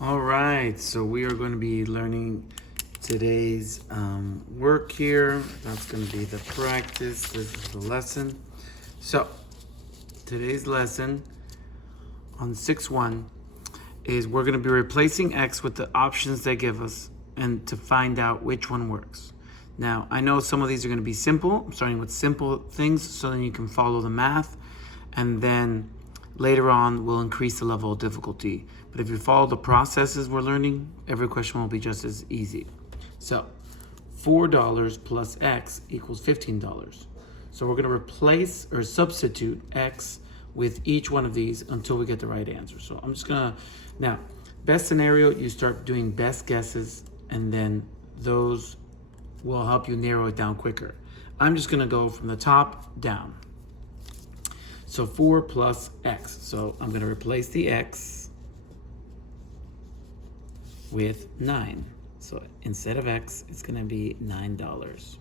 All right, so we are going to be learning today's work here. That's going to be the practice. This is the lesson. So today's lesson on 6-1 is we're going to be replacing x with the options they give us and to find out which one works. Now, I know some of these are going to be simple. I'm starting with simple things so then you can follow the math, and then later on we'll increase the level of difficulty. But if you follow the processes we're learning, every question will be just as easy. So $4 plus x equals $15. So we're going to replace or substitute x with each one of these until we get the right answer. So I'm just going to, now, best scenario, you start doing best guesses, and then those will help you narrow it down quicker. I'm just going to go from the top down. So 4 plus x. So I'm going to replace the x with 9. So instead of x, it's going to be $9.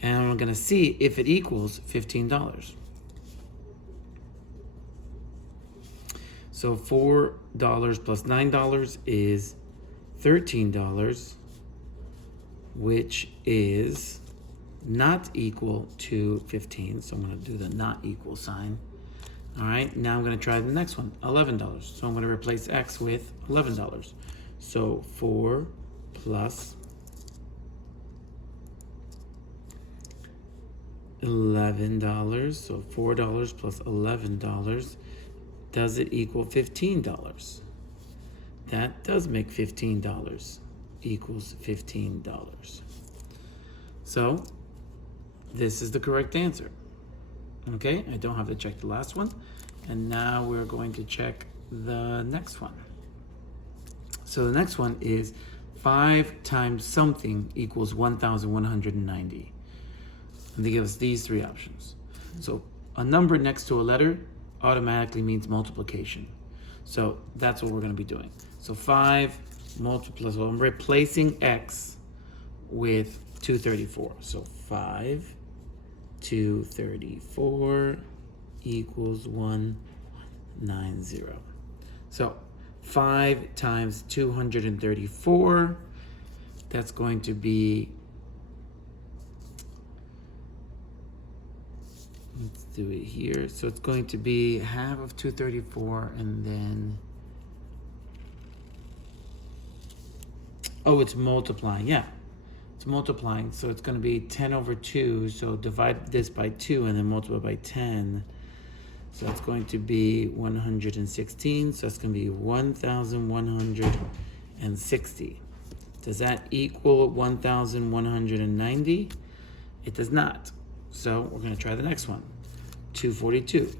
And I'm going to see if it equals $15. So $4 plus $9 is $13, which is not equal to 15. So I'm going to do the not equal sign. All right, now I'm going to try the next one, $11. So I'm going to replace x with $11. So 4 plus $11. So $4 plus $11. Does it equal $15? That does make $15 equals $15. So this is the correct answer. Okay, I don't have to check the last one. And now we're going to check the next one. So the next one is 5 times something equals 1,190. And they give us these three options. So a number next to a letter automatically means multiplication. So that's what we're going to be doing. So 5 multiplies, so I'm replacing x with 234. So 5 234 equals 190. So 5 times 234, that's going to be, let's do it here. So it's going to be half of 234, and then, oh, it's multiplying, yeah. It's multiplying, so it's going to be 10 over 2. So divide this by 2 and then multiply by 10. So that's going to be 116. So that's going to be 1,160. Does that equal 1,190? It does not. So we're going to try the next one. 242.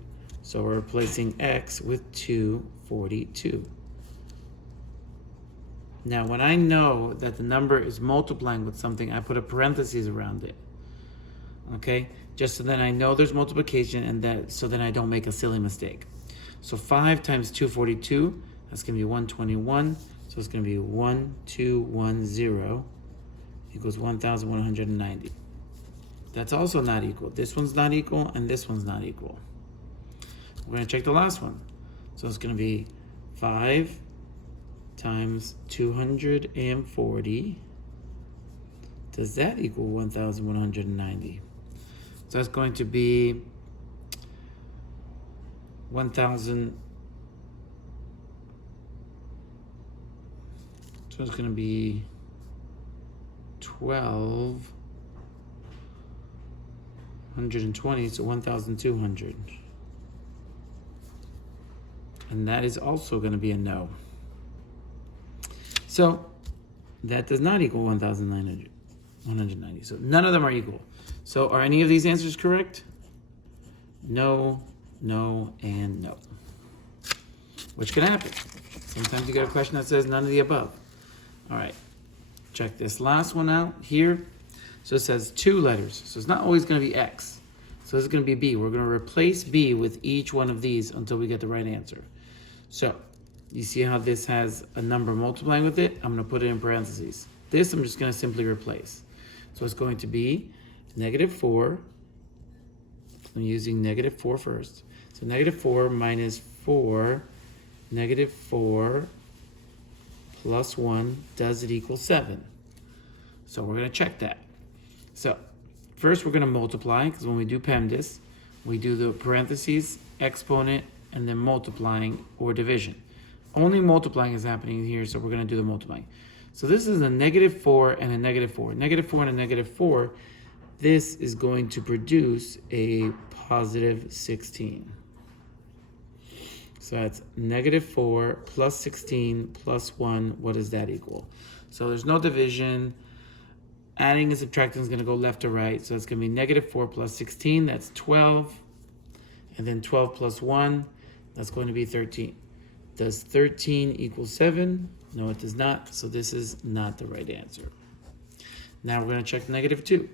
So we're replacing x with 242. Now, when I know that the number is multiplying with something, I put a parenthesis around it. Okay? Just so then I know there's multiplication, and that so then I don't make a silly mistake. So 5 times 242, that's going to be 121. So it's going to be 1210 equals 1,190. That's also not equal. This one's not equal, and this one's not equal. We're going to check the last one. So it's going to be 5 times 240. Does that equal 1,190? So that's going to be 1,000. So it's going to be 1,220. So 1,200. And that is also going to be a no. So that does not equal 190. So none of them are equal. So are any of these answers correct? No, no, and no. Which can happen. Sometimes you get a question that says none of the above. All right, check this last one out here. So it says 2 letters. So it's not always going to be X. So it's going to be B. We're going to replace B with each one of these until we get the right answer. So you see how this has a number multiplying with it? I'm going to put it in parentheses. This I'm just going to simply replace. So it's going to be -4. I'm using -4 first. So -4 minus 4, -4 plus 1, does it equal 7? So we're going to check that. So first we're going to multiply, because when we do PEMDAS, we do the parentheses, exponent, and then multiplying or division. Only multiplying is happening here, so we're going to do the multiplying. So this is a -4 and a -4. -4 and a -4, this is going to produce a positive 16. So that's -4 plus 16 plus 1. What does that equal? So there's no division. Adding and subtracting is going to go left to right. So it's going to be -4 plus 16. That's 12. And then 12 plus 1, that's going to be 13. Does 13 equal 7? No, it does not. So this is not the right answer. Now we're going to check -2.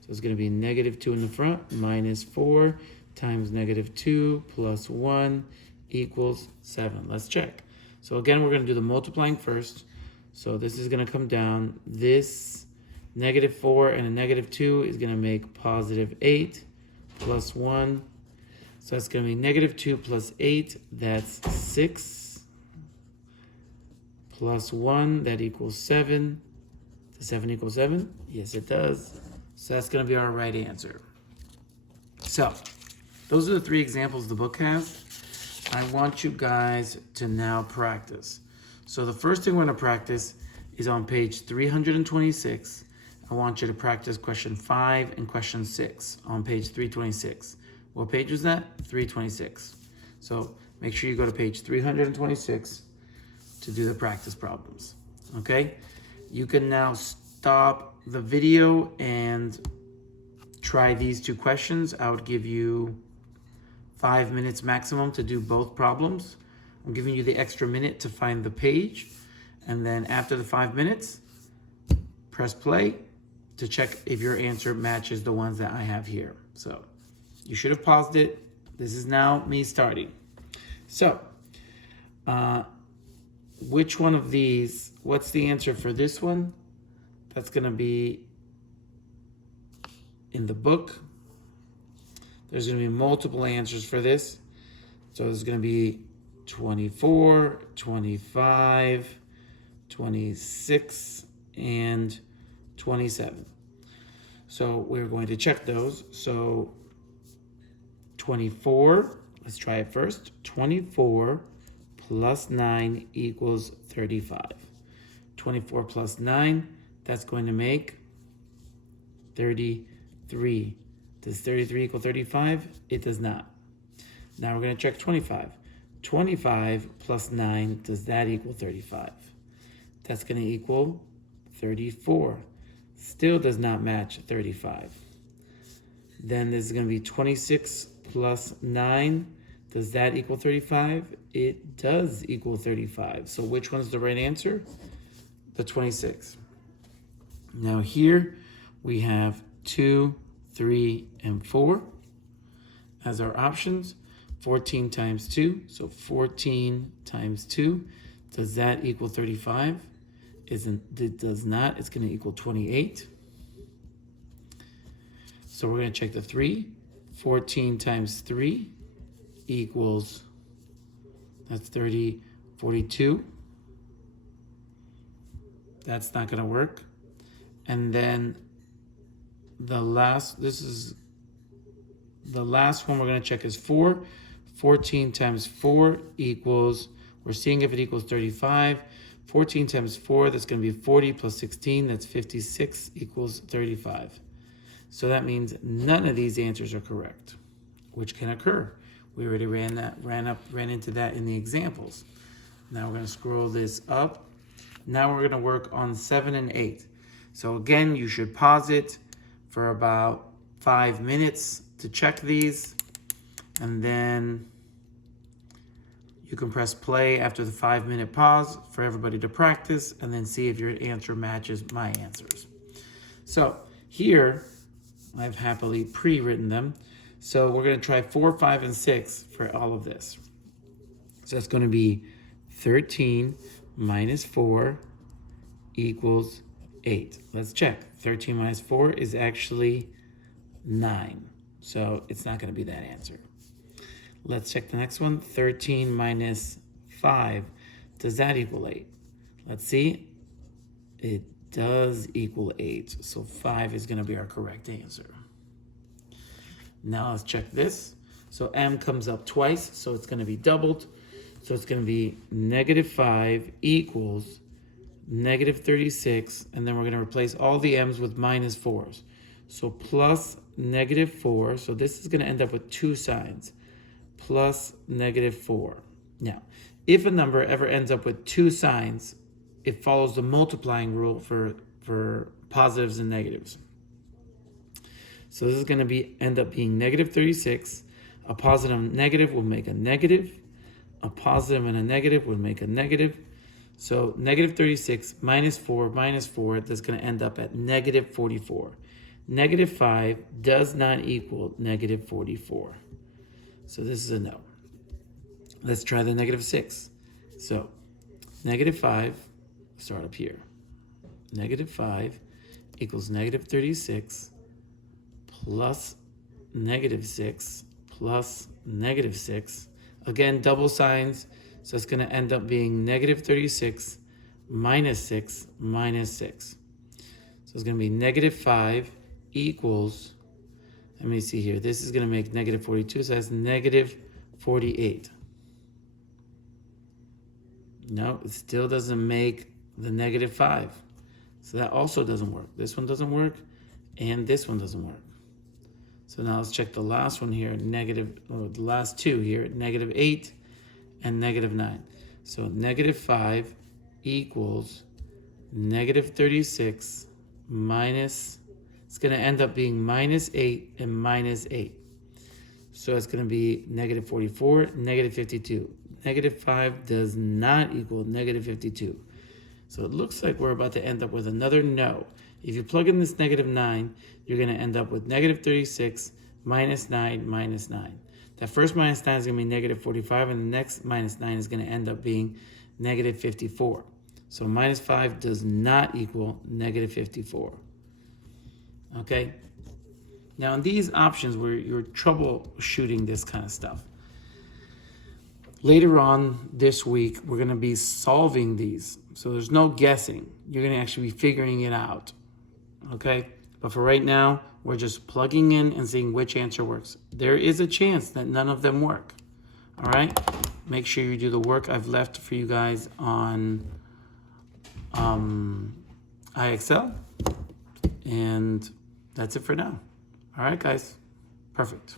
So it's going to be -2 in the front minus 4 times -2 plus 1 equals 7. Let's check. So again, we're going to do the multiplying first. So this is going to come down. This -4 and a -2 is going to make positive 8 plus 1. So that's going to be -2 plus 8. That's 6 plus 1. That equals 7. Does 7 equal 7? Yes, it does. So that's going to be our right answer. So those are the 3 examples the book has. I want you guys to now practice. So the first thing we're going to practice is on page 326. I want you to practice question 5 and question 6 on page 326. What page was that? 326. So make sure you go to page 326 to do the practice problems. Okay? You can now stop the video and try these 2 questions. I would give you 5 minutes maximum to do both problems. I'm giving you the extra minute to find the page. And then after the 5 minutes, press play to check if your answer matches the ones that I have here. So you should have paused it. This is now me starting. So which one of these, what's the answer for this one? That's going to be in the book. There's going to be multiple answers for this. So there's going to be 24, 25, 26, and 27. So we're going to check those. So 24, let's try it first. 24 plus 9 equals 35. 24 plus 9, that's going to make 33. Does 33 equal 35? It does not. Now we're going to check 25. 25 plus 9, does that equal 35? That's going to equal 34. Still does not match 35. Then this is going to be 26 plus 9. Does that equal 35? It does equal 35. So which one's the right answer? The 26. Now here we have 2, 3, and 4 as our options. 14 times 2, so 14 times 2. Does that equal 35? It does not. It's going to equal 28. So we're going to check the 3. 14 times 3 equals, that's 42. That's not going to work. And then the last one we're going to check is 4. 14 times 4 equals, we're seeing if it equals 35. 14 times 4, that's going to be 40 plus 16, that's 56 equals 35. So that means none of these answers are correct, which can occur. We already ran into that in the examples. Now we're going to scroll this up. Now we're going to work on 7 and 8. So again, you should pause it for about 5 minutes to check these, and then you can press play after the 5-minute pause for everybody to practice and then see if your answer matches my answers. So here, I've happily pre-written them. So we're going to try 4, 5, and 6 for all of this. So that's going to be 13 minus 4 equals 8. Let's check. 13 minus 4 is actually 9. So it's not going to be that answer. Let's check the next one. 13 minus 5. Does that equal 8? Let's see. It does equal 8. So 5 is going to be our correct answer. Now let's check this. So m comes up twice, so it's going to be doubled. So it's going to be -5 equals -36, and then we're going to replace all the m's with -4s. So plus -4, so this is going to end up with 2 signs, plus -4. Now, if a number ever ends up with 2 signs, it follows the multiplying rule for positives and negatives. So this is going to end up being -36. A positive and negative will make a negative. A positive and a negative would make a negative. So -36 minus 4 minus 4, that's going to end up at -44. -5 does not equal -44. So this is a no. Let's try the -6. So -5, start up here. -5 equals -36 plus -6 plus -6. Again, double signs, so it's going to end up being -36 minus 6 minus 6. So it's going to be -5 equals, let me see here, this is going to make -42, so that's -48. No, it still doesn't make the -5. So that also doesn't work. This one doesn't work, and this one doesn't work. So now let's check the last one here, the last two here, -8 and -9. So -5 equals -36 minus, it's going to end up being -8 and -8. So it's going to be -44, -52. -5 does not equal -52. So it looks like we're about to end up with another no. If you plug in this -9, you're going to end up with -36 minus 9 minus 9. That first minus 9 is going to be -45, and the next minus 9 is going to end up being -54. So -5 does not equal -54. Okay? Now, in these options where you're troubleshooting this kind of stuff, later on this week, we're going to be solving these. So there's no guessing. You're going to actually be figuring it out. Okay? But for right now, we're just plugging in and seeing which answer works. There is a chance that none of them work. All right? Make sure you do the work I've left for you guys on IXL. And that's it for now. All right, guys? Perfect.